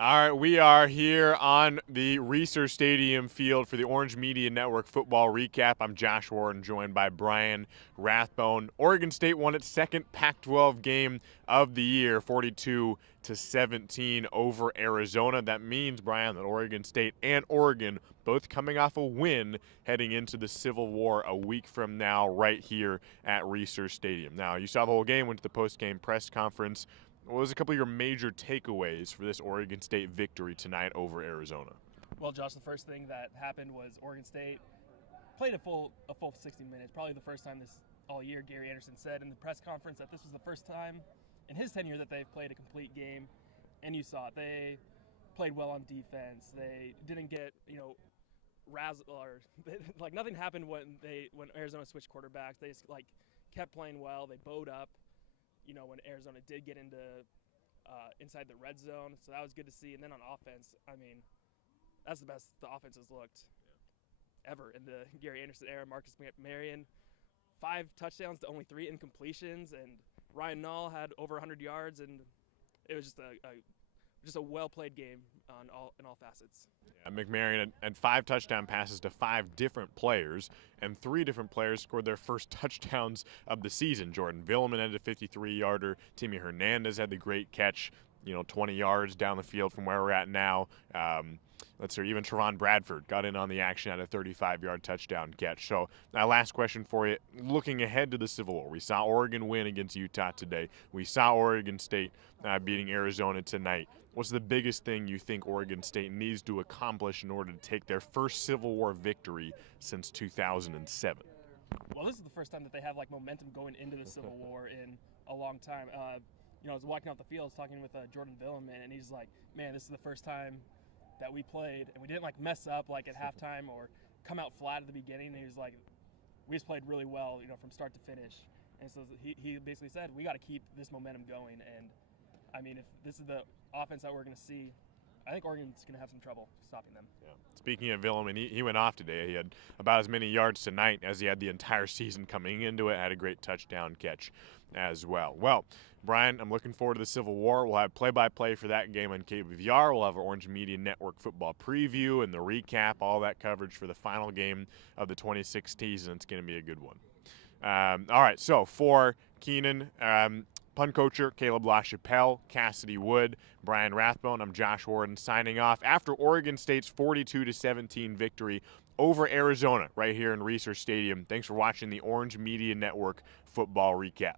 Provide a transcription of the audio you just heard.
All right, we are here on the Reser Stadium field for the Orange Media Network football recap. I'm Josh Worden, joined by Brian Rathbone. Oregon State won its second Pac-12 game of the year, 42-17 over Arizona. That means, Brian, that Oregon State and Oregon both coming off a win heading into the Civil War a week from now right here at Reser Stadium. Now, you saw the whole game, went to the post-game press conference. What was a couple of your major takeaways for this Oregon State victory tonight over Arizona? Well, Josh, the first thing that happened was Oregon State played a full 60 minutes. Probably the first time this all year. Gary Anderson said in the press conference that this was the first time in his tenure that they've played a complete game, and you saw it. They played well on defense. They didn't get razzle or like nothing happened when Arizona switched quarterbacks. They just kept playing well. They bowed up. When Arizona did get into inside the red zone, so that was good to see. And then on offense, I mean, that's the best the offense has looked ever in the Gary Anderson era. Marcus Marion, 5 touchdowns to only 3 incompletions, and Ryan Nall had over 100 yards, and it was just a well-played game in all facets. Yeah, McMarion had 5 touchdown passes to 5 different players, and 3 different players scored their first touchdowns of the season. Jordan Villeman had a 53-yarder. Timmy Hernandez had the great catch, 20 yards down the field from where we're at now. Let's see, even Trevon Bradford got in on the action at a 35-yard touchdown catch. So, last question for you. Looking ahead to the Civil War, we saw Oregon win against Utah today. We saw Oregon State beating Arizona tonight. What's the biggest thing you think Oregon State needs to accomplish in order to take their first Civil War victory since 2007? Well, this is the first time that they have momentum going into the Civil War in a long time. I was walking off the field, talking with Jordan Villeman, and he's like, "Man, this is the first time that we played, and we didn't mess up at halftime or come out flat at the beginning." And he was like, "We just played really well, from start to finish." And so he basically said, "We got to keep this momentum going." And I mean, if this is the offense that we're going to see, I think Oregon's going to have some trouble stopping them. Yeah. Speaking of Villeman, he went off today. He had about as many yards tonight as he had the entire season coming into it. Had a great touchdown catch as well. Well, Brian, I'm looking forward to the Civil War. We'll have play-by-play for that game on KBVR. We'll have our Orange Media Network football preview and the recap, all that coverage for the final game of the 2016 season. It's going to be a good one. All right, so for Keenan, pun coacher Caleb LaChapelle, Cassidy Wood, Brian Rathbone, I'm Josh Worden signing off after Oregon State's 42-17 victory over Arizona right here in Reser Stadium. Thanks for watching the Orange Media Network football recap.